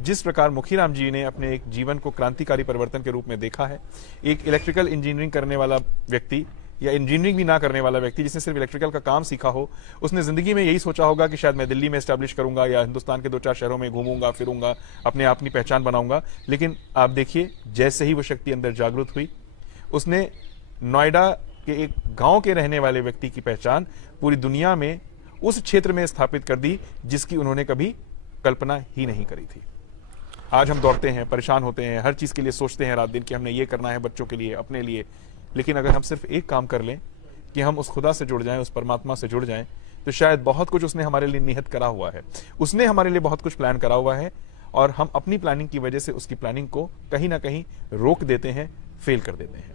जिस प्रकार मुखीराम जी ने अपने एक जीवन को क्रांतिकारी परिवर्तन के रूप में देखा है, एक इलेक्ट्रिकल इंजीनियरिंग करने वाला व्यक्ति या इंजीनियरिंग भी ना करने वाला व्यक्ति जिसने सिर्फ इलेक्ट्रिकल का काम सीखा हो, उसने जिंदगी में यही सोचा होगा कि शायद मैं दिल्ली में एस्टैब्लिश करूंगा या हिंदुस्तान के 2-4 शहरों में घूमूंगा फिरूंगा, अपने अपनी पहचान बनाऊंगा। लेकिन आप देखिए, जैसे ही वो शक्ति अंदर जागृत हुई, उसने नोएडा के एक गांव के रहने वाले व्यक्ति की पहचान पूरी दुनिया में उस क्षेत्र में स्थापित कर दी जिसकी उन्होंने कभी कल्पना ही नहीं करी थी। आज हम दौड़ते हैं, परेशान होते हैं, हर चीज के लिए सोचते हैं रात दिन कि हमने ये करना है बच्चों के लिए, अपने लिए। लेकिन अगर हम सिर्फ एक काम कर लें कि हम उस खुदा से जुड़ जाएं, उस परमात्मा से जुड़ जाएं, तो शायद बहुत कुछ उसने हमारे लिए निहित करा हुआ है। उसने हमारे लिए बहुत कुछ प्लान करा हुआ है और हम अपनी प्लानिंग की वजह से उसकी प्लानिंग को कहीं ना कहीं रोक देते हैं, फेल कर देते हैं।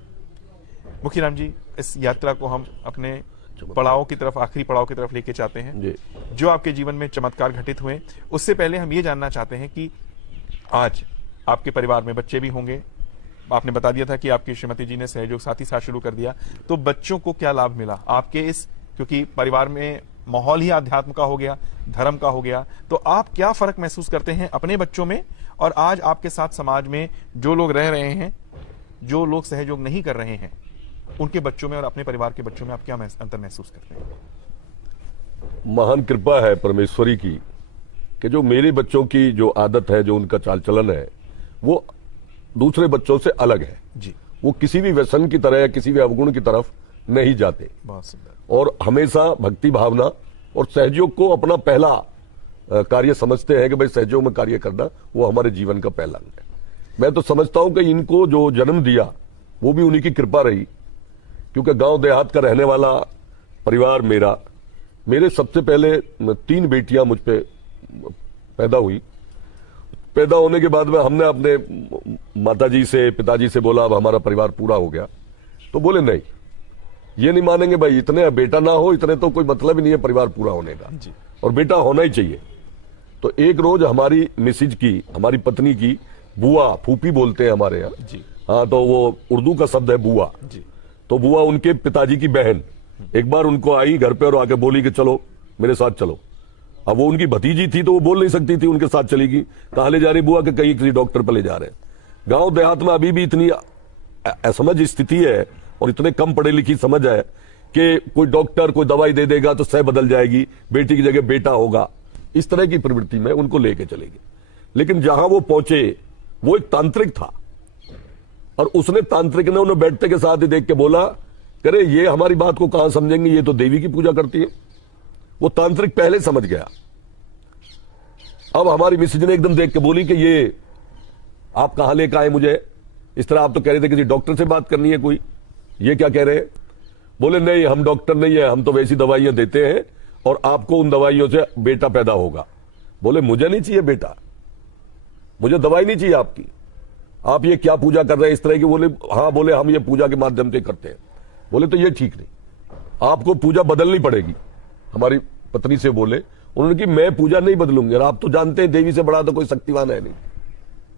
मुखीराम जी, इस यात्रा को हम अपने पड़ाव की तरफ, आखिरी पड़ाव की तरफ लेके चाहते हैं। जो आपके जीवन में चमत्कार घटित हुए, उससे पहले हम ये जानना चाहते हैं कि आज आपके परिवार में बच्चे भी होंगे। आपने बता दिया था कि आपकी श्रीमती जी ने सहयोग साथी साथ शुरू कर दिया, तो बच्चों को क्या लाभ मिला आपके इस, क्योंकि परिवार में माहौल ही अध्यात्म का हो गया, धर्म का हो गया, तो आप क्या फर्क महसूस करते हैं अपने बच्चों में और आज आपके साथ समाज में जो लोग रह रहे हैं, जो लोग सहयोग नहीं कर रहे हैं, उनके बच्चों में और अपने परिवार के बच्चों में आप क्या अंतर महसूस करते हैं? महान कृपा है परमेश्वरी की कि जो मेरे बच्चों की जो आदत है, जो उनका चाल चलन है, वो दूसरे बच्चों से अलग है जी। वो किसी भी व्यसन की तरह या किसी भी अवगुण की तरफ नहीं जाते। बहुत सुंदर। और हमेशा भक्ति भावना और सहयोग को अपना पहला कार्य समझते हैं कि भाई सहयोग में कार्य करना वो हमारे जीवन का पहला अंग है। मैं तो समझता हूं कि इनको जो जन्म दिया वो भी उन्हीं की कृपा रही, क्योंकि गांव देहात का रहने वाला परिवार मेरे सबसे पहले 3 बेटियां मुझ पे पैदा हुई। पैदा होने के बाद में हमने अपने माताजी से, पिताजी से बोला अब हमारा परिवार पूरा हो गया, तो बोले नहीं, ये नहीं मानेंगे भाई, इतने बेटा ना हो, इतने तो कोई मतलब ही नहीं है परिवार पूरा होने का जी। और बेटा होना ही चाहिए। तो एक रोज हमारी मिसिज की, हमारी पत्नी की बुआ, फूफी बोलते हैं हमारे यहाँ जी। हाँ, तो वो उर्दू का शब्द है बुआ जी। तो बुआ उनके पिताजी की बहन एक बार उनको आई घर पे और आके बोली कि चलो मेरे साथ चलो। अब वो उनकी भतीजी थी तो वो बोल नहीं सकती थी, उनके साथ चलेगी। कहां ले जा रही बुआ? के कहीं किसी डॉक्टर पर ले जा रहे हैं। गांव देहात में अभी भी इतनी असमझ स्थिति है और इतने कम पढ़े लिखी समझ है कि कोई डॉक्टर कोई दवाई दे देगा तो सह बदल जाएगी, बेटी की जगह बेटा होगा, इस तरह की प्रवृत्ति में उनको लेके चलेगी। लेकिन जहां वो पहुंचे वो एक तांत्रिक था और उसने, तांत्रिक ने उन्हें बैठते के साथ ही देख के बोला, करे ये हमारी बात को कहां समझेंगे, ये तो देवी की पूजा करती है। वो तांत्रिक पहले समझ गया। अब हमारी मिसेज ने एकदम देख के बोली कि ये आप कहां लेकर आए मुझे, इस तरह आप तो कह रहे थे किसी डॉक्टर से बात करनी है कोई, ये क्या कह रहे हैं? बोले नहीं, हम डॉक्टर नहीं है, हम तो वैसी दवाइयां देते हैं और आपको उन दवाइयों से बेटा पैदा होगा। बोले मुझे नहीं चाहिए बेटा, मुझे दवाई नहीं चाहिए आपकी, आप ये क्या पूजा कर रहे हैं इस तरह की? बोले हाँ, बोले हम ये पूजा के माध्यम से करते हैं। बोले तो ये ठीक नहीं, आपको पूजा बदलनी पड़ेगी। हमारी पत्नी से बोले, उन्होंने कि मैं पूजा नहीं बदलूंगी, और आप तो जानते हैं देवी से बड़ा तो कोई शक्तिवान है नहीं,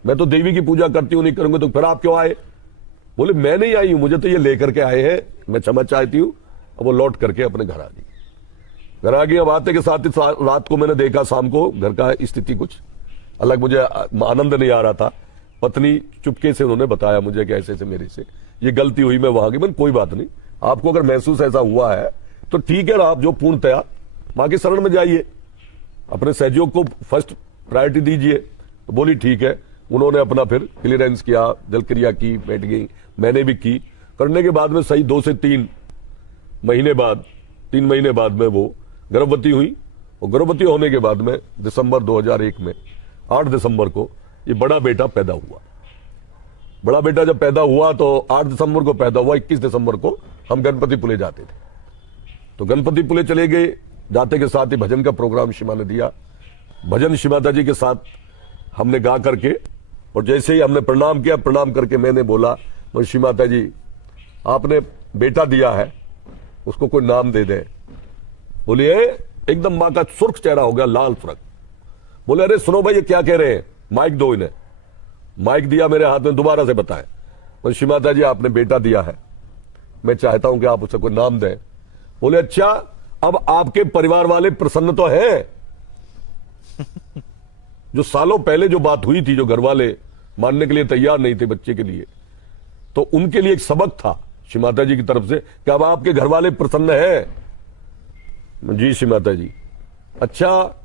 मैं तो देवी की पूजा करती हूं, नहीं करूंगा। तो फिर आप क्यों आए? बोले मैं नहीं आई हूं, मुझे तो ये लेकर के आए हैं, मैं क्षमा चाहती हूं। अब वो लौट करके अपने घर आ गई। घर आ गई। अब आते के साथ ही रात को मैंने देखा, शाम को घर का स्थिति कुछ अलग, मुझे आनंद नहीं आ रहा था। पत्नी चुपके से उन्होंने बताया मुझे कि ऐसे ऐसे मेरे से ये गलती हुई, मैं वहां गई। मैंने कोई बात नहीं, आपको अगर महसूस ऐसा हुआ है तो ठीक है, आप जो पूर्णतया मां के शरण में जाइए, अपने सहयोग को फर्स्ट प्रायोरिटी दीजिए। तो बोली ठीक है। उन्होंने अपना फिर क्लियरेंस किया, जल क्रिया की, बैठ गई, मैंने भी की। करने के बाद में सही 2 से 3 महीने बाद, 3 महीने बाद में वो गर्भवती हुई। और गर्भवती होने के बाद में दिसंबर 2001 में 8 दिसंबर को ये बड़ा बेटा पैदा हुआ। बड़ा बेटा जब पैदा हुआ तो 8 दिसंबर को पैदा हुआ, 21 दिसंबर को हम गणपति पुले जाते थे। तो गणपति पुले चले गए, जाते के साथ ही भजन का प्रोग्राम शिमा ने दिया। भजन शिमाता जी के साथ हमने गा करके, और जैसे ही हमने प्रणाम किया, प्रणाम करके मैंने बोला, शिमाता जी आपने बेटा दिया है, उसको कोई नाम दे दे। बोलिए, एकदम मां का सुर्ख चेहरा हो गया, लाल फरक। बोले अरे सुनो भाई, ये क्या कह रहे हैं, माइक दो इन्हें। माइक दिया मेरे हाथ में, दोबारा से बताएं। बोले शिमाता जी आपने बेटा दिया है, मैं चाहता हूं कि आप उसे कोई नाम दें। बोले अच्छा, अब आपके परिवार वाले प्रसन्न तो हैं? जो सालों पहले जो बात हुई थी, जो घर वाले मानने के लिए तैयार नहीं थे बच्चे के लिए, तो उनके लिए एक सबक था शिमाता जी की तरफ से कि अब आपके घर वाले प्रसन्न हैं। जी शिमाता जी, अच्छा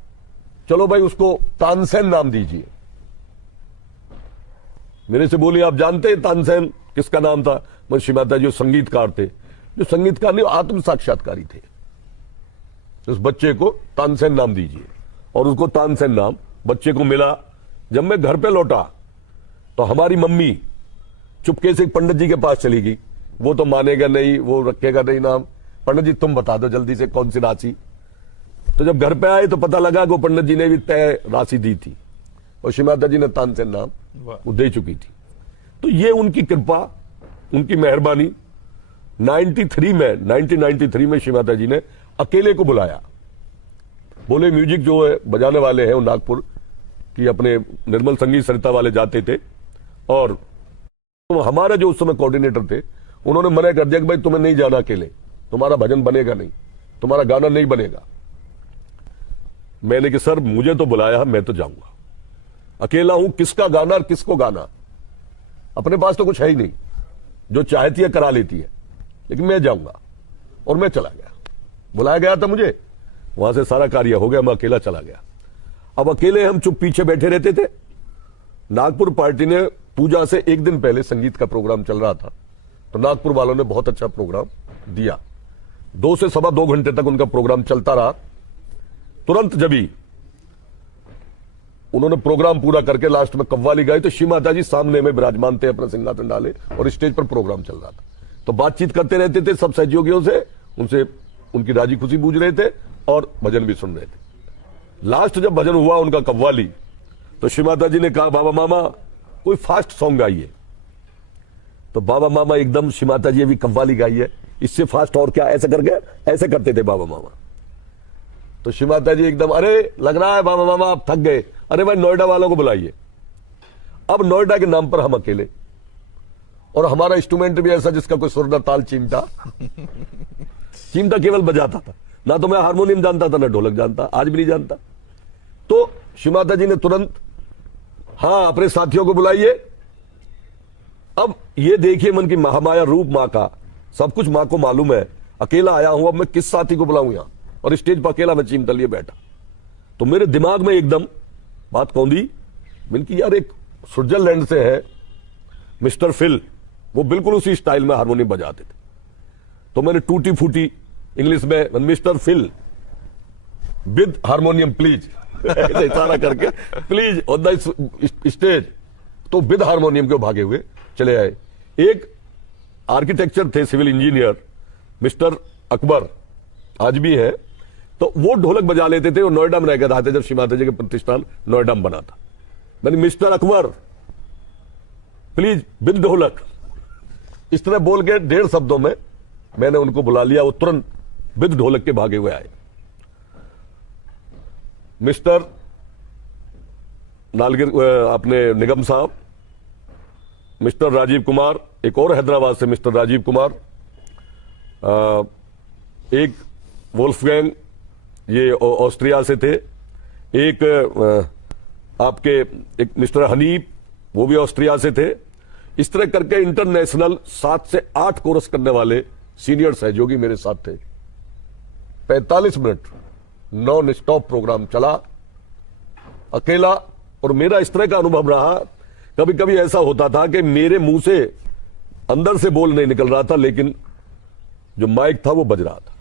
चलो भाई उसको तानसेन नाम दीजिए। मेरे से बोली आप जानते हैं तानसेन किसका नाम था? मैं शिमाता जी संगीतकार थे, जो संगीतकार नहीं आत्म साक्षात्कारी थे। उस बच्चे को तानसेन नाम दीजिए, और उसको तानसेन नाम बच्चे को मिला। जब मैं घर पे लौटा तो हमारी मम्मी चुपके से पंडित जी के पास चली गई। वो तो मानेगा नहीं, वो रखेगा नहीं नाम। पंडित जी तुम बता दो जल्दी से कौन सी राशि। तो जब घर पे आए तो पता लगा कि पंडित जी ने भी तय राशि दी थी, और शिमाता जी ने तानसेन नाम वो दे चुकी थी। तो ये उनकी कृपा, उनकी मेहरबानी। 1993 में शिमाता जी ने अकेले को बुलाया। बोले म्यूजिक जो है बजाने वाले हैं वो नागपुर की अपने निर्मल संगीत सरिता वाले जाते थे, और तो हमारा जो उस समय कोऑर्डिनेटर थे उन्होंने मना कर दिया कि भाई तुम्हें नहीं जाना अकेले, तुम्हारा भजन बनेगा नहीं, तुम्हारा गाना नहीं बनेगा। मैंने कि सर मुझे तो बुलाया है, मैं तो जाऊंगा, अकेला हूं, किसका गाना और किसको गाना, अपने पास तो कुछ है ही नहीं, जो चाहती है करा लेती है, लेकिन मैं जाऊंगा। और मैं चला गया, बुलाया गया था मुझे, वहां से सारा कार्य हो गया, मैं अकेला चला गया। अब अकेले हम चुप पीछे बैठे रहते थे। नागपुर पार्टी ने पूजा से एक दिन पहले संगीत का प्रोग्राम चल रहा था, तो नागपुर वालों ने बहुत अच्छा प्रोग्राम दिया। 2 से सवा 2 घंटे तक उनका प्रोग्राम चलता रहा। तुरंत जब ही उन्होंने प्रोग्राम पूरा करके लास्ट में कव्वाली गाई, तो शिमाता जी सामने में विराजमान थे, अपना सिंहासन डाले, और स्टेज पर प्रोग्राम चल रहा था। तो बातचीत करते रहते थे सब सहयोगियों से, उनसे उनकी राजी खुशी पूछ रहे थे और भजन भी सुन रहे थे। लास्ट जब भजन हुआ उनका कव्वाली, तो शिमाता जी ने कहा बाबा मामा कोई फास्ट सॉन्ग गाइए। तो बाबा मामा एकदम, शिमाता जी अभी कव्वाली गाई है, इससे फास्ट और क्या, ऐसे करके ऐसे करते थे बाबा मामा। तो शिमाता जी एकदम, अरे लग रहा है बाबा मामा आप थक गए, अरे भाई नोएडा वालों को बुलाइए। अब नोएडा के नाम पर हम अकेले, और हमारा इंस्ट्रूमेंट भी ऐसा जिसका कोई सुर न ताल, चिमटा केवल बजाता था, ना तो मैं हारमोनियम जानता था ना ढोलक जानता, आज भी नहीं जानता। तो शिमाता जी ने तुरंत, हाँ अपने साथियों को बुलाइए। अब ये देखिए मन की महामाया रूप मां का, सब कुछ मां को मालूम है, अकेला आया हूं, अब मैं किस साथी को बुलाऊं यहां, और स्टेज पर अकेला मैं चिमटा लिए बैठा। तो मेरे दिमाग में एकदम बात कौंधी, मैंने कि यार एक स्विट्जरलैंड से है मिस्टर फिल, वो बिल्कुल उसी स्टाइल में हारमोनियम बजाते थे। तो मैंने टूटी फूटी इंग्लिश में, mister Phil with harmonium please, इशारा करके प्लीज ऑन द स्टेज। तो विद हारमोनियम के भागे हुए चले आए। एक आर्किटेक्चर थे, सिविल इंजीनियर, मिस्टर अकबर, आज भी है, तो वो ढोलक बजा लेते थे, और नोएडा में रह गए थे जब शिमाता जी का प्रतिष्ठान नोएडा में बना था। मैंने मिस्टर अकबर प्लीज विद ढोलक, इस तरह बोल के 1.5 शब्दों में मैंने उनको बुला लिया। वो तुरंत विद ढोलक के भागे हुए आए। मिस्टर नालगिर अपने निगम साहब, मिस्टर राजीव कुमार, एक और हैदराबाद से मिस्टर राजीव कुमार, एक वोल्फगैंग, ये ऑस्ट्रिया से थे, एक आपके एक मिस्टर हनीफ, वो भी ऑस्ट्रिया से थे। इस तरह करके इंटरनेशनल 7 से 8 कोरस करने वाले सीनियर सहयोगी मेरे साथ थे। 45 मिनट नॉन स्टॉप प्रोग्राम चला, अकेला। और मेरा इस तरह का अनुभव रहा, कभी कभी ऐसा होता था कि मेरे मुंह से अंदर से बोल नहीं निकल रहा था, लेकिन जो माइक था वो बज रहा था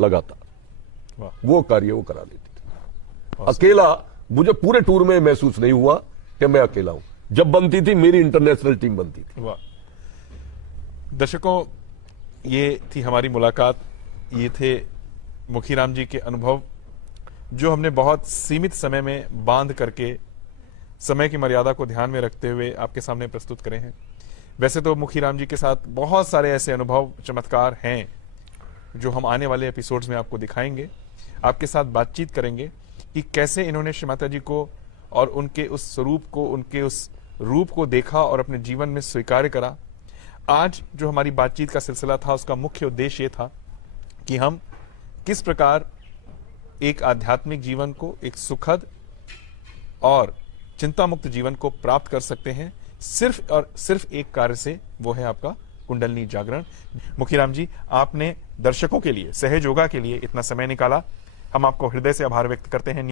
लगातार, वो कार्य वो करा देती थी। अकेला मुझे पूरे टूर में महसूस नहीं हुआ कि मैं अकेला हूं। जब बनती थी मेरी इंटरनेशनल टीम बनती थी। वाह। दर्शकों, ये थी हमारी मुलाकात, ये थे मुखीराम जी के अनुभव जो हमने बहुत सीमित समय में बांध करके समय की मर्यादा को ध्यान में रखते हुए आपके सामने प्रस्तुत करे हैं। वैसे तो मुखीराम जी के साथ बहुत सारे ऐसे अनुभव चमत्कार हैं जो हम आने वाले एपिसोड्स में आपको दिखाएंगे, आपके साथ बातचीत करेंगे कि कैसे इन्होंने श्री माता जी को और उनके उस स्वरूप को, उनके उस रूप को देखा और अपने जीवन में स्वीकार करा। आज जो हमारी बातचीत का सिलसिला था उसका मुख्य उद्देश्य ये था कि हम किस प्रकार एक आध्यात्मिक जीवन को, एक सुखद और चिंता मुक्त जीवन को प्राप्त कर सकते हैं सिर्फ और सिर्फ एक कार्य से, वो है आपका कुंडलिनी जागरण। मुखीराम जी, आपने दर्शकों के लिए, सहज योगा के लिए इतना समय निकाला, हम आपको हृदय से आभार व्यक्त करते हैं।